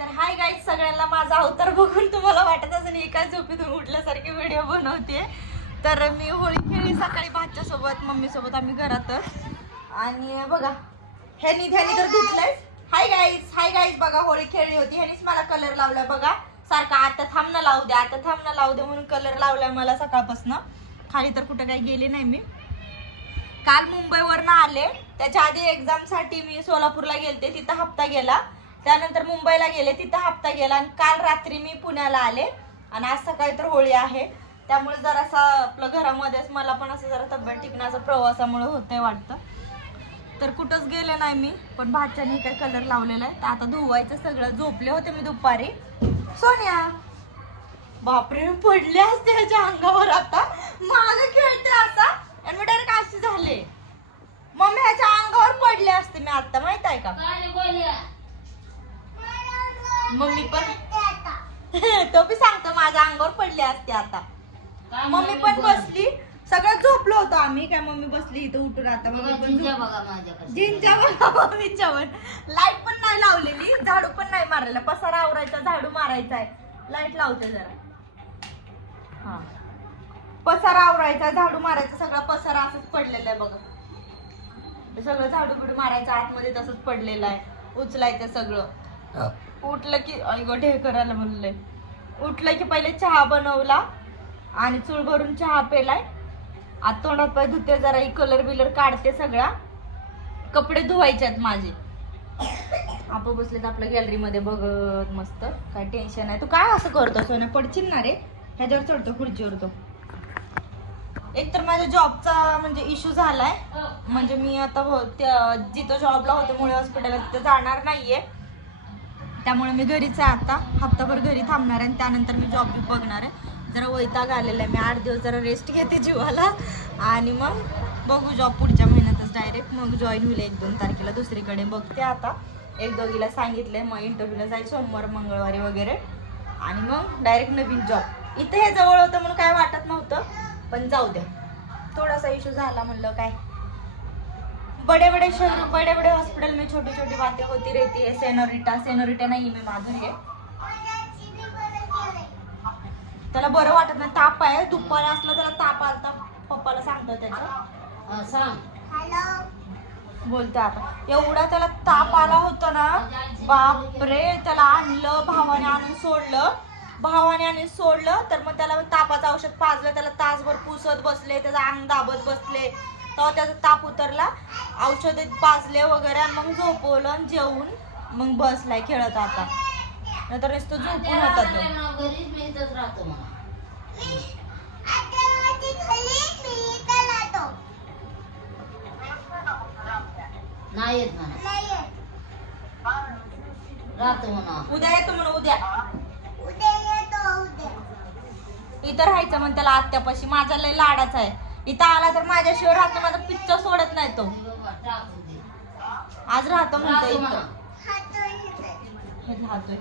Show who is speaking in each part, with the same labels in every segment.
Speaker 1: तर hi guys सगळ्यांना माझा अवतार बघून तुम्हाला वाटत असेल एका झोपेतून उठल्यासारखी व्हिडिओ बनवते तर मी होळी खेळली सकाळी भाच्या सोबत मम्मी सोबत आम्ही घरातच. आणि बघा ह्यानी ध्यानी तर धुतलंय. हाय गाईज हाय गाईज बघा होळी खेळली होती. ह्यानीच मला कलर लावलाय बघा. सारखा आता थांबणं लावू दे आता थांबणं लावू दे म्हणून कलर लावलाय मला सकाळपासून. खाली तर कुठं काही गेले नाही मी. काल मुंबईवरनं आले. त्याच्या आधी एक्झामसाठी मी सोलापूरला गेलते तिथं हप्ता गेला. त्यानंतर मुंबईला गेले तिथं हप्ता गेला आणि काल रात्री मी पुण्याला आले आणि आज सकाळी तर होळी आहे. त्यामुळे जरासा आपलं घरामध्येच मला पण असं जरा तब्येत टिकण्याचा प्रवासामुळे होतंय वाटतं. तर कुठंच गेले नाही मी पण भाच्याने काय कलर लावलेला आहे. तर आता धुवायचं सगळं. झोपले होते मी दुपारी. सोन्या! बापरे मी पडले असते ह्याच्या अंगावर आता. मागे खेळते आता आणि मी डायरेक्ट असे झाले. मम्मी ह्याच्या अंगावर पडले असते मी आता माहीत आहे का? मम्मी पण तो बी सांगतो माझ्या अंगावर पडले असते आता. मम्मी पण बसली. सगळं झोपलो होतो आम्ही. काय मम्मी बसली इथं उठून आता. जिंच्या बघा मम्मीच्या वर लाइट पण नाही लावलेली झाडू पण नाही मारायला पसारा आवरायचा झाडू मारायचा आहे. लाइट लावते जरा. हा. पसारा आवरायचा झाडू मारायचा सगळा पसारा असंच पडलेला आहे बघा. सगळं झाडू बिडू मारायचं आतमध्ये तसंच पडलेलं आहे. उचलायचं सगळं. उठलं की अगो ढे करायला म्हणलंय. उठलं की पहिले चहा बनवला आणि चूळ भरून चहा पेलाय. आता तोंडात पाय धुते जरा कलर बिलर काढते सगळा. कपडे धुवायचे आहेत माझे. आपण बसलेत आपल्या गॅलरी मध्ये बघत मस्त. काय टेन्शन नाही. तू काय असं करतो सोन्या? पडशील ना रे? ह्याच्यावर चढतो खुर्चीवर तो. एक तर माझ्या जॉबचा म्हणजे इश्यू झालाय. म्हणजे मी आता त्या- जिथं जॉबला होते मुळे हॉस्पिटलला तिथं जाणार नाहीये. त्यामुळे मी घरीच आहे आता. हप्ताभर घरी थांबणार आहे आणि त्यानंतर मी जॉब बघणार आहे. जरा वैताग आलेला आहे. मी आठ दिवस जरा रेस्ट घेते जीवाला. आणि मग बघू जॉब पुढच्या महिन्यातच डायरेक्ट मग जॉईन होईल एक दोन तारखेला. दुसरीकडे बघते आता. एक दोघीला सांगितलंय. मग इंटरव्ह्यूला जाईल सोमवार मंगळवारी वगैरे. आणि मग डायरेक्ट नवीन जॉब इथं हे जवळ होतं म्हणून काय वाटत नव्हतं. पण जाऊ दे. थोडासा इश्यू झाला म्हणलं काय? बड़े बड़े शहर बड़े बड़े हॉस्पिटल में छोटी छोटी बातें होती रहती है। सेनोरिटा सेनोरिटा नाही मी माधुरी आहे त्याला बरं वाटत नाही ताप आहे. दुपार असला त्याला ताप आलता पप्पाला सांगतो त्याच्या बोलते आता. एवढा त्याला ताप आला होता ना बापरे त्याला आणलं भावाने आणून सोडलं. भावाने आणून सोडलं तर मग त्याला तापाचं औषध पाजलं त्याला तासभर पुसत बसले त्याचं अंग दाबत बसले. तेव्हा त्याचा ताप उतरला औषध पाजले वगैरे आणि मग झोपवलं आणि जेवून मग बसलाय खेळत आता. नाहीतर नुसतं झोपून होता तो.
Speaker 2: नाही येत म्हणा. राहतो म्हणा.
Speaker 1: उद्या येतो म्हणून उद्या. इथं राहायचं मग त्याला आत्यापाशी. माझा लय लाडाचा आहे. इथं आला तर माझ्याशिवाय राहत माझा पिच्चा सोडत नाही तो. आज राहतो म्हणतो
Speaker 2: राहतो
Speaker 1: इथं. हे राहतो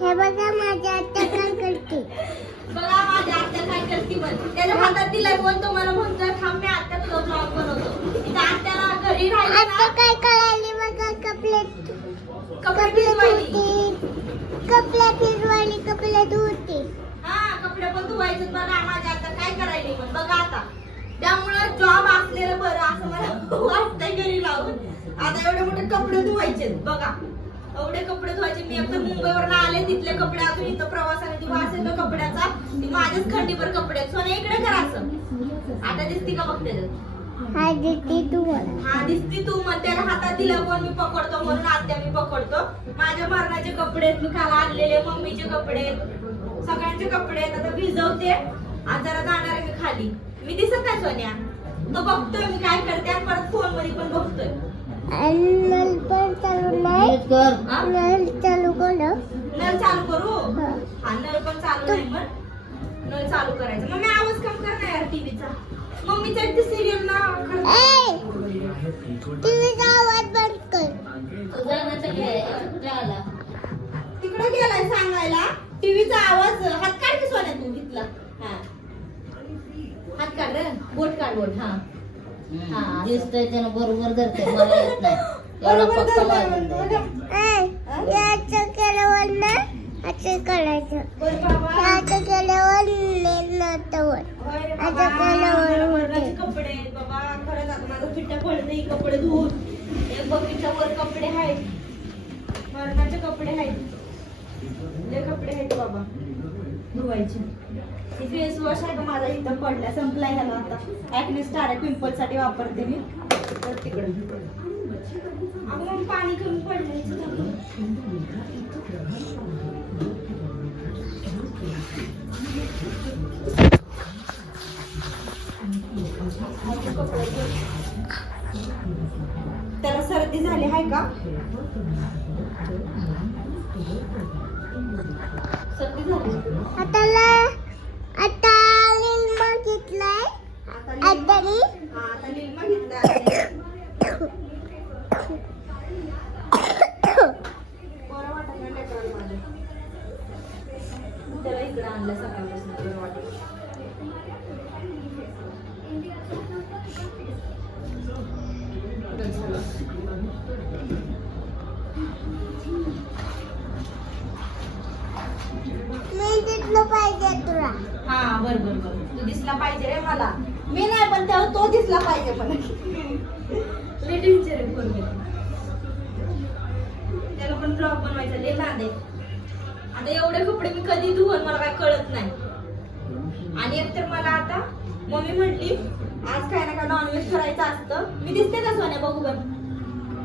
Speaker 3: हे बघा माझ्या आत्या काय करते.
Speaker 1: बघा माझ्या आत्या काय करते बघ. त्याच्या हातात दिलाय बोल तो मला म्हणतोय थांब मी आत्या तुझा ब्लॉग बनवतो. इथं आत्याला घरी राहिली
Speaker 3: आत्या
Speaker 1: ना
Speaker 3: काय करायली बघा कपडे?
Speaker 1: कपडे
Speaker 3: कपडे
Speaker 1: धुवायली.
Speaker 3: धुते. कपडे फिरवायली कपडे धुते.
Speaker 1: हा कपडे पण धुवायचे बघा माझ्या आता काय करायला पण. बघा आता. त्यामुळं जॉब असलेलं बरं असं मला वाटतंय घरी लावून. आता एवढे मोठे कपडे धुवायचे बघा. एवढे कपडे धुवायचे. मी आता मुंबईवर आले तिथले कपडे अजून इथं प्रवासाने. ती वास येतो कपड्याचा. ती माझ्याच खंडीवर कपडे आहेत. सोन्या इकडे करायचं आता दिसती का बघते?
Speaker 3: हा देते तू
Speaker 1: हा दिसती तू मग त्याला हातात दिलं कोण मी पकडतो म्हणून आत्या मी पकडतो. माझ्या मरणाचे कपडे आहेत, मी काल आणलेले मम्मीचे कपडे आहेत, सगळ्यांचे कपडे आहेत आता भिजवते. आज जरा जाणार आहे मी खाली. मी दिसत नाही सोन्या. तो बघतोय मी काय करते आणि परत फोनमध्ये पण बघतोय.
Speaker 3: आणि नल पण चालू नाही.
Speaker 1: हा?
Speaker 3: नल चालू कर.
Speaker 1: नळ चालू करू?
Speaker 3: हा.
Speaker 1: नळ पण चालू नाही मग नळ चालू करायचं. मग मी आवाज कम कर ना यार टीव्हीचा. मम्मीचा सिरियल ना
Speaker 3: टीव्हीचा आवाज बंद कर.
Speaker 1: तिकडे गेलाय सांगायला. टीव्हीचा आवाज हात काढ की सोन्या तू हात काढ रे. बोट काढ बोट हा.
Speaker 2: दिसतंय त्यानं बरोबर धरते मला येत नाही. एवढा पक्का
Speaker 3: केल्यावर असं करायचं. याचं केल्यावर नव्हतं
Speaker 1: होय रे
Speaker 3: आता
Speaker 1: बाबा,
Speaker 3: केलं वर
Speaker 1: मला
Speaker 3: होते.
Speaker 1: वरणाचे कपडे आहेत बाबा. खरंच आता माझं पिठ्या पडते ही कपडे धुवून एक बकेटच्या वर कपडे आहेत. वरणाचे कपडे आहेत. लय कपडे आहेत बाबा. धुवायचे. फेस वॉश आहे का माझा इथं पडला संपलाय ह्याला आता. ऍक्ने स्टार पिंपलसाठी वापरते मी. तर तिकडे. पाणी कमी पडलं त्याला सर्दी झाली आहे का? सर्दी झाली.
Speaker 3: आता आता घेतलाय.
Speaker 1: आता लिंबू-
Speaker 3: आता नी
Speaker 1: हा, आता लिंबू घेतला आहे. बरं वाटत नाही लेकराला माझ्या. त्याला इकडे आणलं सकाळपासून बरं
Speaker 3: तुला.
Speaker 1: हा बर बर बर. तू दिसला पाहिजे रे मला. मी नाही पण तेव्हा तो दिसला पाहिजे पण. त्याला पण ब्लॉग बनवायचा लय नाद आहे. आता एवढे कपडे मी कधी धुवल मला काय कळत नाही. आणि एकतर मला आता मम्मी म्हटली आज काय ना काय नॉनव्हेज करायचं असतं. मी दिसते का सोन्या बघू बर?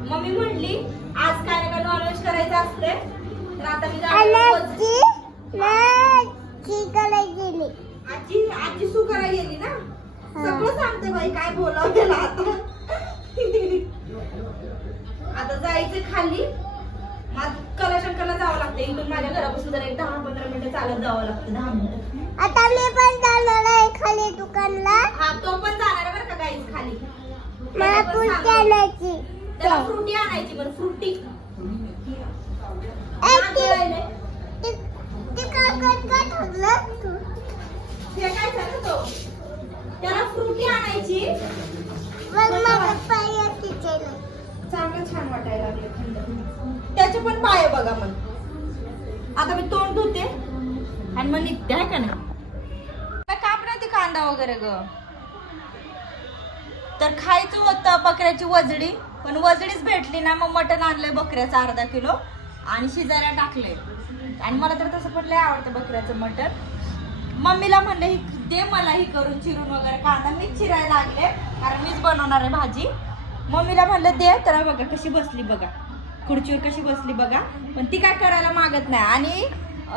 Speaker 1: मम्मी म्हटली आज काय ना काय नॉनव्हेज करायचं असतंय. तर आता मी
Speaker 3: आजी
Speaker 1: आजी आजी सू करायला गेली. ना? सगळं सांगते बाई काय बोलावं त्याला आता जायचं खाली माझं कलाशंकरला जावं लागतं इथून माझ्या घरापासून जर एक दहा पंधरा मिनिटं चालत जावं लागतं दहा मिनिटं.
Speaker 3: आता मी पण जाणार आहे खाली दुकानला.
Speaker 1: हा तो पण जाणार बरं का गाईस खाली.
Speaker 3: मला
Speaker 1: त्याला पण सांगा.
Speaker 3: आणायची.
Speaker 1: त्याला फ्रुटी आणायची बरं फ्रुटी.
Speaker 3: ए, ती- ती- ती कागद का ठरलं तू.
Speaker 1: हे काय झालं तो? त्याला फ्रुटी आणायची.
Speaker 3: माझं पाय
Speaker 1: चांगलं छान वाटायला लागले थंड. त्याचे पण पाय बघा मग. आता मी तोंड धुते. आणि मग निघते आहे का नाही? काप ना ती कांदा वगैरे ग. तर खायचं होतं बकऱ्याची वजडी पण वजडीच भेटली ना मग मटण आणलंय बकऱ्याचं अर्धा किलो आणि शिजायला टाकले. आणि मला तर तसं पण लय आवडतं बकऱ्याचं मटण. मम्मीला म्हणलं ही दे मला ही करून चिरून वगैरे कांदा. मीच चिरायला लागले कारण मीच बनवणार आहे भाजी. मम्मीला म्हणलं दे तर बघा कशी बसली बघा. खुर्चीवर कशी बसली बघा. पण ती काय करायला मागत नाही. आणि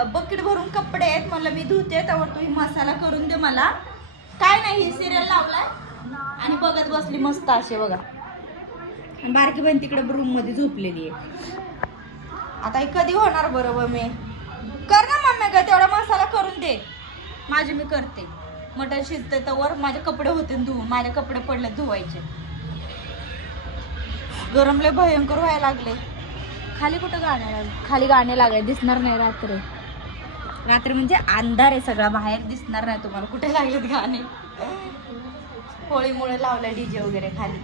Speaker 1: बकेट भरून कपडे आहेत. म्हणलं मी धुते त्यावर तू ही मसाला करून दे मला. काय नाही ही सिरियल लावलाय. आणि बघत बसली मस्त असे बघा. बारकी बहीण तिकडे रूममध्ये झोपलेली आहे. आता हे कधी होणार बरोबर मी कर ना मम्मी ग तेवढा मसाला करून दे. माझे मी करते. मटण शिजते तर माझे कपडे होते धुवून. माझे कपडे पडले धुवायचे. गरमले भयंकर व्हायला लागले. खाली कुठं गाणे लागले खाली गाणे लागले दिसणार नाही रात्री. रात्री म्हणजे अंधार आहे सगळा बाहेर दिसणार नाही तुम्हाला. कुठे लागलेत गाणे? होळीमुळे लावलं डीजे वगैरे खाली.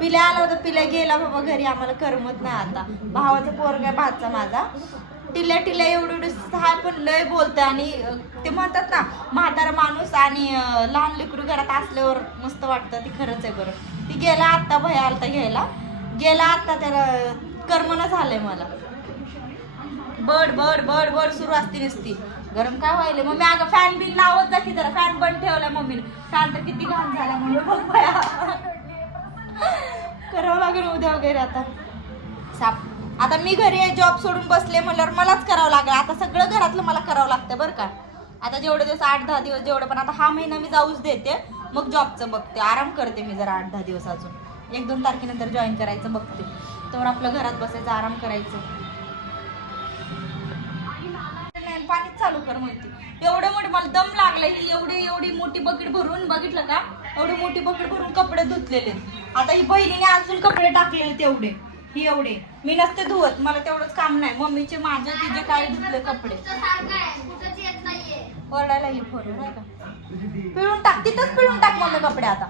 Speaker 1: पिल्या आला होता पिल्या गेला बाबा घरी आम्हाला करमत नाही आता. भावाचा पोरगा आहे भाचा माझा. टिल्या टिल्या एवढी एवढं सहा पण लय बोलते आणि ते म्हणतात ना म्हातारा माणूस आणि लहान लेकरू घरात असल्यावर मस्त वाटतं ती खरंच आहे बरं. ती गेला आत्ता भया आलता घ्यायला. गेला आत्ता त्याला कर्मना झालंय मला. बड बड बड बड सुरू असते नुसती. गरम काय व्हायले मम्मी अगं फॅन बिन लावत जा की जरा. फॅन बंद ठेवला मम्मीने. फॅन तर किती घाण झाला म्हणून बघ करावं लागेल उद्या वगैरे आता. साप. आता मी घरी जॉब सोडून बसले म्हणल्यावर मलाच करावं लागेल. आता सगळं घरातलं मला करावं लागतं बरं का. आता जेवढे दिवस आठ दहा दिवस जेवढं पण आता हा महिना मी जाऊच देते. मग जॉबचं बघते. आराम करते मी जरा आठ दहा दिवस अजून. एक दोन तारखेनंतर जॉईन करायचं बघते. तर आपलं घरात बसायचं आराम करायचं. कर म्हणते. एवढे मोठे मला दम लागलाय ही एवढी एवढी मोठी बकेट भरून बघितलं का? एवढी मोठी बकेट भरून कपडे धुतलेले. आता ही बहिणीने अजून कपडे टाकलेले तेवढे. ही एवढे. मी नसते धुवत. मला तेवढंच काम नाही. मम्मीचे माझे तिचे काय धुतले कपडे? ओरडायला ही फोन नाही का? पिळून टाक. तिथंच पिळून टाक मम्मी कपडे आता.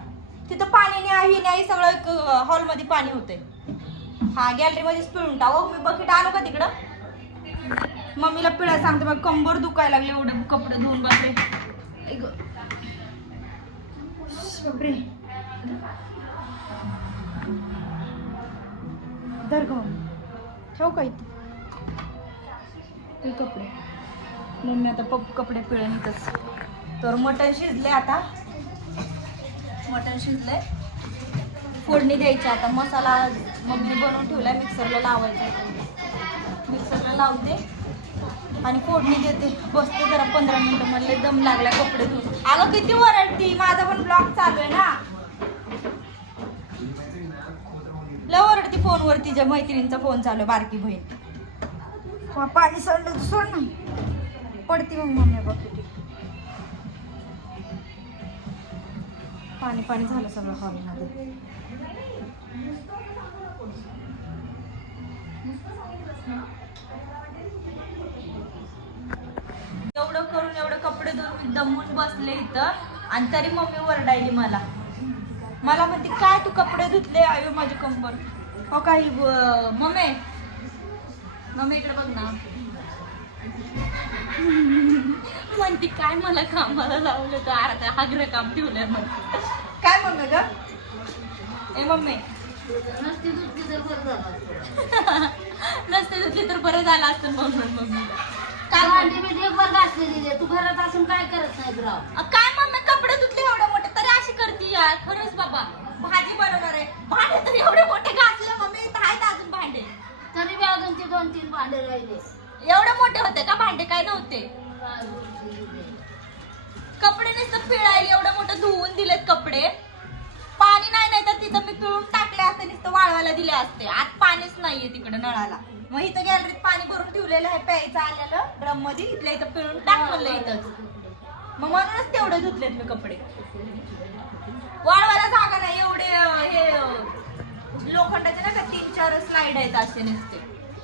Speaker 1: तिथं पाणी नाही नाही सगळं हॉलमध्ये पाणी होतंय. हा गॅलरीमध्येच पिळून टाक. मी बकेट आणू का तिकडं? मम्मीला पिळा सांगते मग कंबर दुखायला लागले एवढे कपडे धुवून बसले. आई गं. धर ठेव का इथे? हे कपडे. मम्मी आता पप कपडे पिळून इथंच. तर मटण शिजले आता. मटण शिजले फोडणी द्यायची आता. मसाला मम्मीने बनवून ठेवला मिक्सरला लावायचा. मिक्सरला लावते. आणि फोडणी देते. बसते जरा पंधरा मिनिटं म्हणले दम लागला कपडे धुवून अगं किती वरडती माझा पण ब्लॉग चालू आहे ना. लय ओरडती फोनवर तिच्या मैत्रिणीचा फोन चालू आहे बारकी बहीण. पाणी सोडलं तर सोड नाही पडती मग मम्मी बघ. पाणी पाणी झालं सगळं हॉलमध्ये एवढं करून धुवून मी दमून बसले इथं आणि तरी मम्मी वरडायली मला. मला म्हणते काय तू कपडे धुतले? आयो माझी कंबर. हो काही मम्मी? मम्मी इकडे बघ ना. म्हणते काय मला कामाला लावलं तर अर्धा हागरं काम ठेवलंय मग काय मम्मी ग? ए मम्मी.
Speaker 2: नसती दुसरी तर बरं झालं
Speaker 1: नसते धुतली तर बरं झालं असतं म्हणून मम्मी.
Speaker 2: काय भांडी मी? देखभाल घातली दिली तू घरात असून काय करत नाही राव?
Speaker 1: अ, काय मम्मी? कपडे धुतले एवढे मोठे? तरी अशी करते यार. खरंच बाबा. भाजी बनवणार आहे. भांडे तर एवढे मोठे घासले मम्मी. इथं आहेत अजून भांडे.
Speaker 2: तरी बी अजून ते दोन तीन भांडे राहिले.
Speaker 1: एवढे मोठे होते का? भांडे काय नव्हते. कपडे नुसतं पिळायला एवढं मोठं धुवून दिलेत कपडे. पाणी नाही नाही तर तिथं मी पिळून टाकले असते नुसतं वाळवायला दिले असते. आत पाणीच नाहीये तिकडे नळाला. मग इथं गॅलरीत पाणी भरून ठेवलेलं आहे प्यायचं आलेलं. ड्रममध्ये इथल्या इथं पिळून टाक म्हणलं इथंच मग म्हणूनच तेवढे धुतलेत मी कपडे. वाळवायला जागा नाही एवढे हे लोखंडाचे नाही का तीन चार स्लाइड आहेत असे नुसते.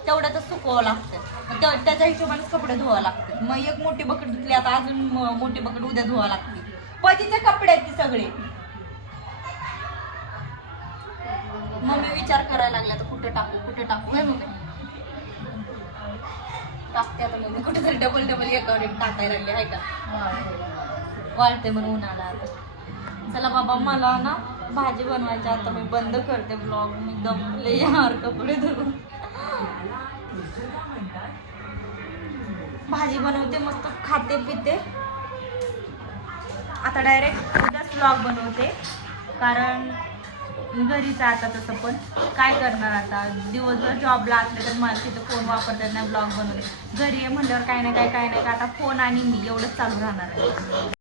Speaker 1: तेवढ्यातच सुकवावं लागतं. त्याच्या हिशोबानेच कपडे धुवा लागतात. मग एक मोठी बकेट धुतली आता अजून मोठी बकेट उद्या धुवा लागते पतीचे कपडे आहेत ते सगळे. मम्मी विचार करायला लागला तर कुठे टाकू कुठे टाकू? मम्मी? टाकते आता मम्मी. कुठेतरी डबल डबल एकावर एक टाकायला लागले आहे का? वाळते म्हणून उन्हाळा आता. चला बाबा मला ना भाजी बनवायची आता मी बंद करते ब्लॉग मी दमले यार कपडे धरून. भाजी बनवते मस्त खाते पिते. आता डायरेक्ट उद्याच ब्लॉग बनवते. कारण घरीच आता तसं पण. काय करणार आता? दिवसभर जॉबला असले तर मला तिथं फोन वापरतात नाही ब्लॉग बनवले घरी आहे म्हणल्यावर काय नाही काय काय नाही का आता फोन आणि मी एवढंच चालू राहणार आहे.